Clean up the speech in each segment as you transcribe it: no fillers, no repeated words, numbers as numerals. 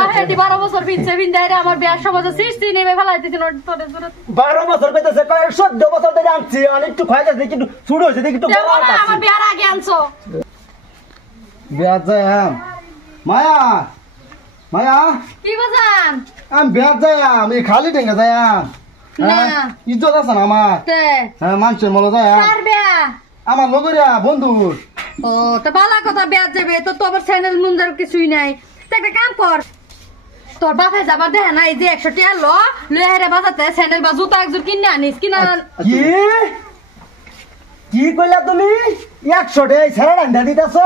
বাহেটি 12 বছর বিনছে বিনদাইরে আমার বিয়ার সমাজে সৃষ্টি নেবে ফেলাই দিছেন তোরে জোরে 12 বছর কইতেছে কয় 14 বছর ধরে আনছি অনেক একটু খাইতে দেখি একটু ছোট হইছে দেখি একটু বড় হইতাছে আমার বিয়ার আগে আনছো বিয়া যায় মায়া মায়া কি বাজান আমি বিয়া যায় আমি খালি টেঙ্গা যায় না ইজ্জত আছে না আমার তে হ্যাঁ মানুষের মলো যায় কার বিয়া আমার লগরিয়া বন্ধুর ও তো ভালো কথা বিয়া যাবে তো তোমার চ্যানেল মুন্দার কিছুই নাই তো একটা কাম কর তোর বাপে যাবার দেখে না এই যে 100 টাকা লয়ে হেরে বাজাতে স্যান্ডেল বা জুতা একজোর কিনে আনিস কিনা কি কি কইলা তুমি 100 টাকা ছেড়ে রান্দা দিতাছ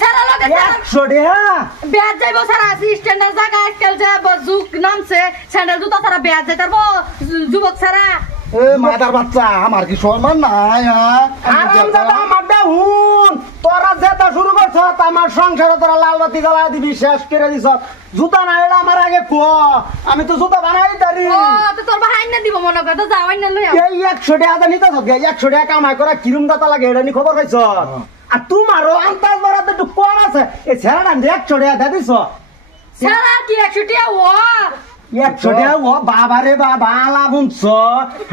সারা লগে 100 টাকা বিয়া যাইবো সারা স্ট্যান্ডার্ড জায়গা আজকাল যে যুগ নামছে স্যান্ডেল জুতা সারা বিয়া যাই তারপর যুবক সারা এ মাদার বাচ্চা আমার কি সম্মান নাই আরাম দাদা আমার হুন তোরা যেটা শুরু করছ আমার সংসারে তোরা লাল বাতি জ্বালা দিবি শেষ করে দিছ জুতা না এলা আমার আগে কো আমি তো জুতা বানাই তারি ও তো তোর ভাই না দিব মনে কর তো যাওয়াই না লই এই 100 টাকা নিতে সব 100 টাকা কামাই করা কিরম দাতা লাগে এটা নি খবর পাইছ আর তোমারও আন্তাজ বাড়াতে একটু কম আছে এই ছেড়া 100 টাকা দিছ সারা কি 100 টাকা ও 100 টাকা ও বাবা রে বাবা আলা বুনছ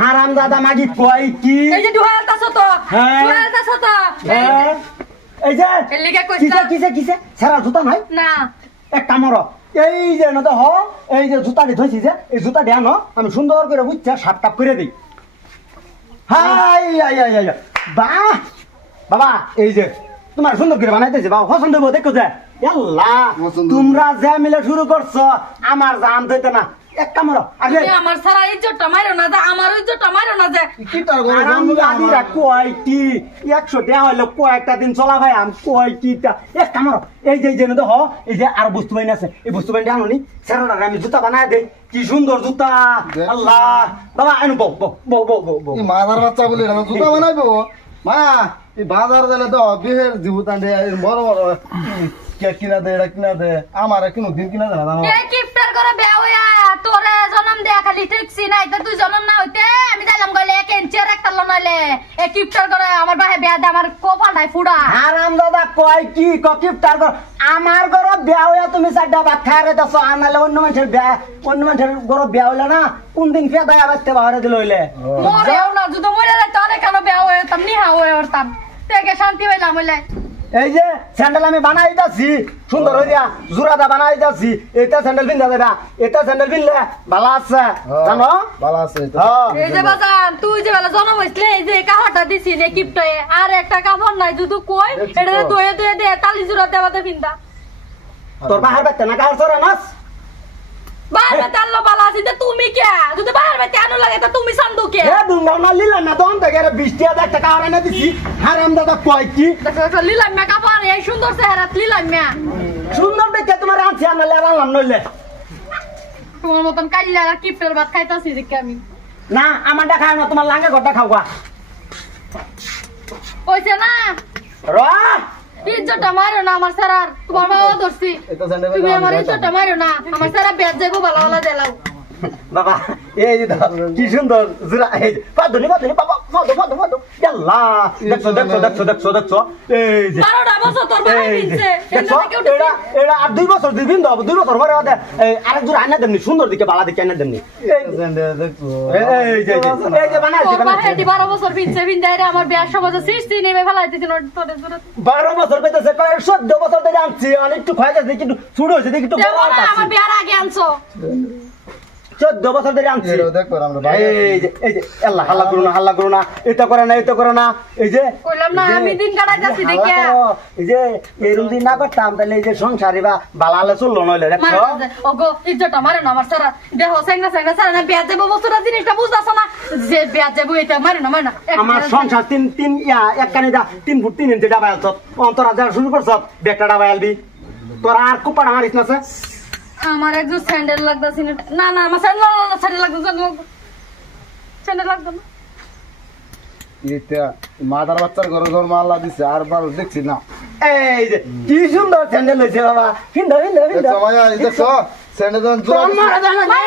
হারাম দাদা মাগি কই কি এই যে দুহালতাছ তো হ্যাঁ। দুহালতাছ তো হ্যাঁ, এই যে এর লিগা কিসে কইছা কিসে কিসে ছেড়া জুতা নাই না এক কামড় এই যে না তো এই যে জুতাটি ধইছি যে এই জুতাটি আনো আমি সুন্দর করে বুঝছা সাপ টাপ করে দিই হাই আই আই আই বাহ বাবা এই যে তোমার সুন্দর করে বানাইতেছে বাবা পছন্দ হইব দেখো যে আল্লাহ পছন্দ তোমরা যে মিলে শুরু করছো আমার জান দইতে না এক কামড় আগে তুমি আমার সারা ইজ্জতটা মারো না যে আমার ইজ্জতটা মারো না যে কি তার ঘরে আরাম দাদিরা কয়টি 100 টাকা হইলো কয়েকটা দিন চলা ভাই আমি কয়টিটা এক কামড় এই যে জেনে তো এই যে আর বস্তু বাইন আছে এই বস্তু বাইন আনো নি সেরাটা আমি জুতা বানায় দেই কি সুন্দর জুতা আল্লাহ বাবা আনো বউ বউ বউ বউ বউ বউ এই মাদার বাচ্চা বলে এটা জুতা বানাইবো মা এই বাজার দিলে তো বিহের জীবতান দে বড় বড় কেক কিনা দে এটা কিনা দে আমার কোনো দিন কিনা দে না এই কিপটার করে বিয়া হইয়া তোরে জন্ম দেয়া খালি ঠিকছি নাই তো তুই জন্ম না হইতে আমি যাইলাম গলে 1 ইঞ্চি একটা লনাইলে এই কিপটার করে আমার ভাই বিয়া দে আমার কপাল নাই ফুড়া আরাম দাদা কয় কি ককিপটার ঘর আমার ঘর বিয়া হইয়া তুমি চারটা ভাত খাই রেতেছ আনালে অন্য মানুষের বিয়া অন্য মানুষের ঘর বিয়া হইলে না কোন দিন ফেদায় বাঁচতে বাহারে দিল হইলে মরেও না যদি মরে যাইতো অনেক কেন বিয়া হইতাম নিহা হইতাম থেকে শান্তি পাইলাম হইলে এই যে স্যান্ডেল আমি বানাই দিতেছি সুন্দর হইয়া জোড়াটা বানাই দিতেছি এটা স্যান্ডেল পিন্ধা দেবা এটা স্যান্ডেল পিনলে ভালো আছে জানো ভালো আছে হ্যাঁ। এই যে বাজান তুই যে বেলা জন্ম হইছিলে এই যে কাহটা দিছি নে কিপটায় আর একটা কাপড় নাই যদি কই এটা দয়ে দয়ে দে তালি জুড়া দেবাতে পিন্দা তোর বাহার বাচ্চা না কাহার সরে নাস বাহার বেতে আনলো বালা আছে যে তুমি কে যদি বাহার বেতে আনো লাগে তো তুমি সান্দু কে এ দুঙ্গাও না লিলা না দন থেকে 20 টাকা একটা কাহার এনে দিছি হারাম দাদা কয় কি দেখো লিলাম মে কাপড় এই সুন্দর চেহারা লিলাম মে সুন্দর দেখে তোমার আনছি আনলে আনলাম নইলে তোমার মতন কাইলা আর কিপটার ভাত খাইতাছি দেখে আমি না আমারটা খাও না তোমার লাঙ্গা ঘরটা খাও গা কইছে না র ইজ্জতটা মারো না আমার সারার তোমার বাবা ধরছি এটা স্যান্ডেল তুমি আমার ইজ্জতটা মারো না আমার সারা বেদ যাইবো ভালো ভালো দেলাও বাবা এই যে কি সুন্দর জুরা এই পাদনি পাদনি বাবা ফাদো ফাদো ফাদো আল্লাহ দেখছো দেখছো দেখছো দেখছো দেখছো এই যে 12টা বছর তোর ভাই দিচ্ছে দেখছো এরা এরা আর 2 বছর দিন দাও 2 বছর পরে ওদের আরেক জোড়া আনা দেননি সুন্দর দিকে বালা দিকে আনা দেননি স্যান্ডেল দেখো এই যে বানাইছি ও বাহেটি 12 বছর বিনছে বিনদাইরে আমার বিয়ার সমাজে সৃষ্টি নেবে ফেলাই দিছেন তোরে জোরে 12 বছর কইতেছে কয় 14 বছর ধরে আনছি অনেক একটু খাইতে দেখি একটু ছোট হইছে দেখি একটু বড় হইতাছে আমার বিয়ার আগে আনছো 14 বছর ধরে আনছি দেখো আমরা ভাই এই যে আল্লাহ হাল্লা করো না এটা করে না এটা করে না এই যে কইলাম না আমি দিন কাটাইতাছি দেখিয়া এই যে এরকম দিন না করতাম তাহলে এই যে সংসারে বা বালালে চললো নইলে দেখছো ওগো ইজ্জতটা মারে না আমার সারা দেহ সেংনা সেংনা সারা না বিয়া যাবো বছরটা জিনিসটা বুঝতাছ না যে বিয়া যাবো এটা মারে না মারে না আমার সংসার তিন এক কানি দা 3 ফুট 3 ইঞ্চি ডাবাইল তো অন্তরা যা শুরু করছ বেকটা ডাবাইলবি তোরা আর কুপাড়া মারিস না আমার একজন স্যান্ডেল লাগতাছে না না আমার স্যান্ডেল লাগতাছে স্যান্ডেল লাগতো না এটা মাদার বাচ্চার ঘরে ঘর মাল্লা দিছে আর বার দেখছি না এই যে কি সুন্দর স্যান্ডেল হইছে বাবা হিন্দা হিন্দা হিন্দা দেখছো মায়া দেখছো স্যান্ডেল দেন তোর মারা দেন না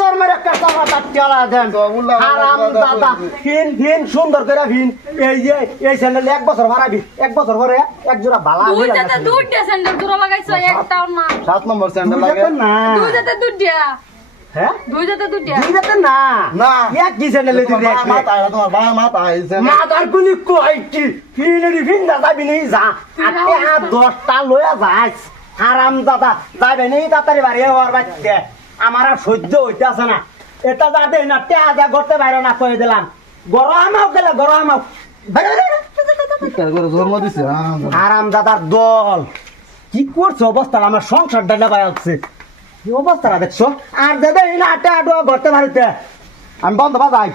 তোর মারা কাটা মাথা টেলা দেন তো উল্লা হারাম দাদা ফিন ফিন সুন্দর করে ফিন এই যে এই স্যান্ডেল এক বছর ভাড়াবি এক বছর পরে এক জোড়া বালা হয়ে দুইটাতে যাবে দুইটা স্যান্ডেল জোড়া লাগাইছো একটাও না 7 নম্বর স্যান্ডেল লাগে দুইটাতে না দুইটাতে দুইটা হ্যাঁ দুইটাতে দুইটা দুইটাতে না না এক কি স্যান্ডেল দিবি তোমার মাথা আইলা তোমার বাবা মাথা আইছে মা তার গুলি কই কি ফিনেরি ফিন না যাবি নেই যা আটে হাত 10টা লয়া যাস হারাম দাদা যাবে নেই তাড়াতাড়ি বাড়ি হওয়ার বাচ্চা আমার আর সহ্য হইতাছে না এটা যা দে না টেহা যা করতে বাইরে না কই দিলাম গরম আও গেলে গরম আও ইটার করে জন্ম দিছে হারাম দাদার দল কি করছে অবস্থা আমার সংসার ডান্ডা পাইছে কি অবস্থাটা দেখছো আর দেবে না আটে আটুয়া করতে বাড়িতে আমি বন্ধ বাজাই